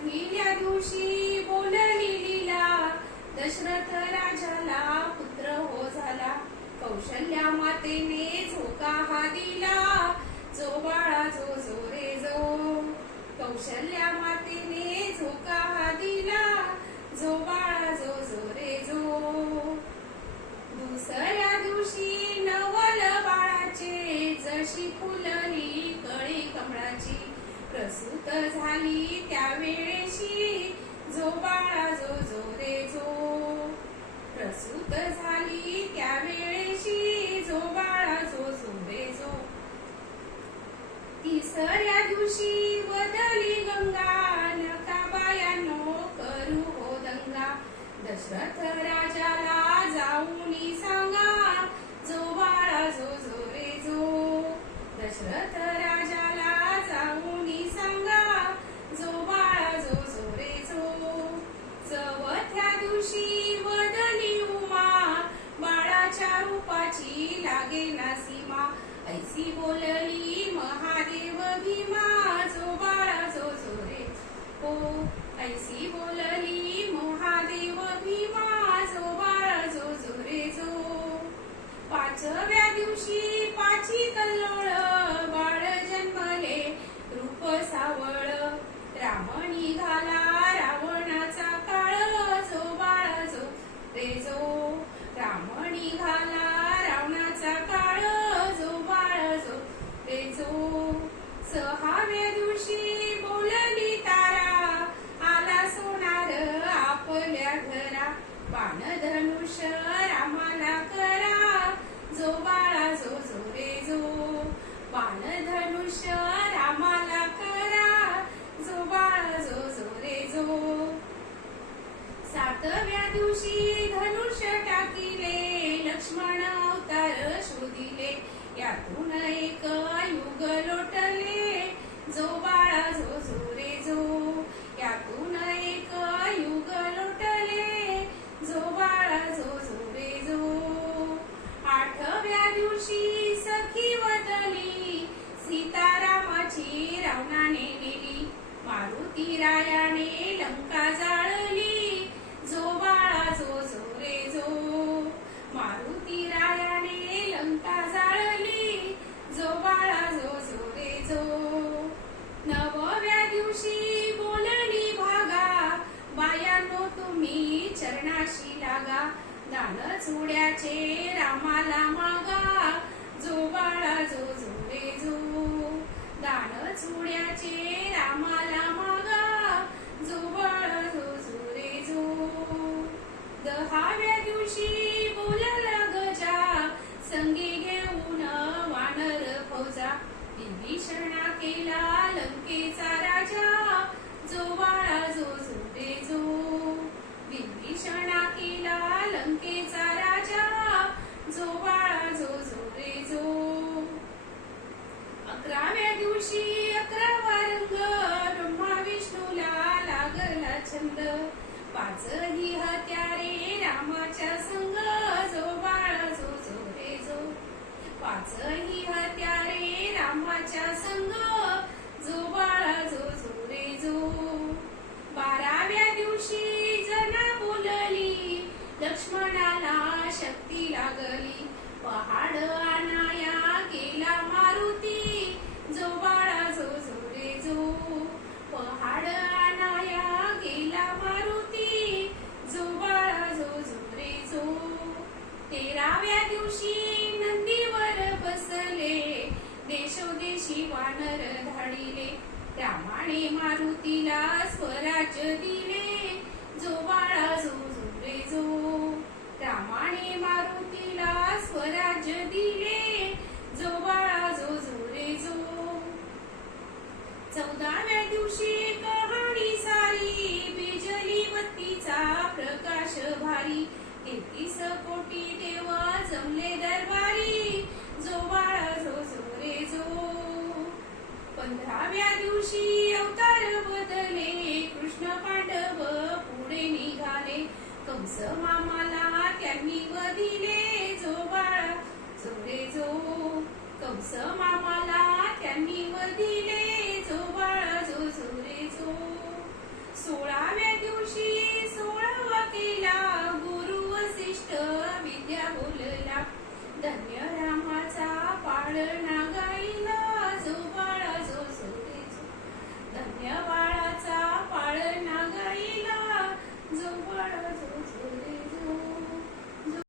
पहिल्या दिवशी बोलली दशरथ राजाला पुत्र हो झाला. कौशल्या मातेने झोका हा दिला. जो बाळा जो जो रे जो. कौशल्या माते प्रसूत झाली त्यावेळेशी जो बाळा जो जो रे जो. प्रसूत झाली त्यावेळेशी जो बाळा जो जो रे जो. तिसऱ्या दिवशी बदली गंगा नका बायानो करू हो दंगा. दशरथ राजाला जाऊन सांगा जो बाळा जो जो रे जो. दशरथ राजा लागे ना सीमा ऐसी बोलली महादेव भीमा जो बाळा जो जो रे हो ऐसी बोलली धरा पान धनुष मारुती रायाने लंका जाळली. जो बाळा जो जो रे जो मारुती रायाने लंका जाळली. जो बाळा जो जो रे जो नवव्या दिवशी बोलली भागा. बायानो तुम्ही चरणाशी लागा. दान चुड्याचे रामाला मागा. जो बाळा जो जो रे जो दान चुड्याचे पाचही हत्यारे रामाच्या संग जो बाळा जो जो रे जो पाचही हत्यारे रामाच्या संग जो बाळा जो जो रे जो बाराव्या दिवशी जना बोलली लक्ष्मणाला शक्ती लागली. पहाड आणाया गेला मारुती जो बाळा देशोदेशी वानर धाडिले रामाने मारुतीला स्वराज्य दिले. जो बाळा जो जो रे जो ऋषी अवतार बदले कृष्ण पांडव पुढे निघाले. कंस मामाला त्यांनी वधिले जो जोरे जो. कंस मामाला त्यांनी वधिले जो जो जो. सोळाव्या दिवशी सोळावा केला गुरु वसिष्ठ विद्या बोलला. धन्य रामाचा पाळणा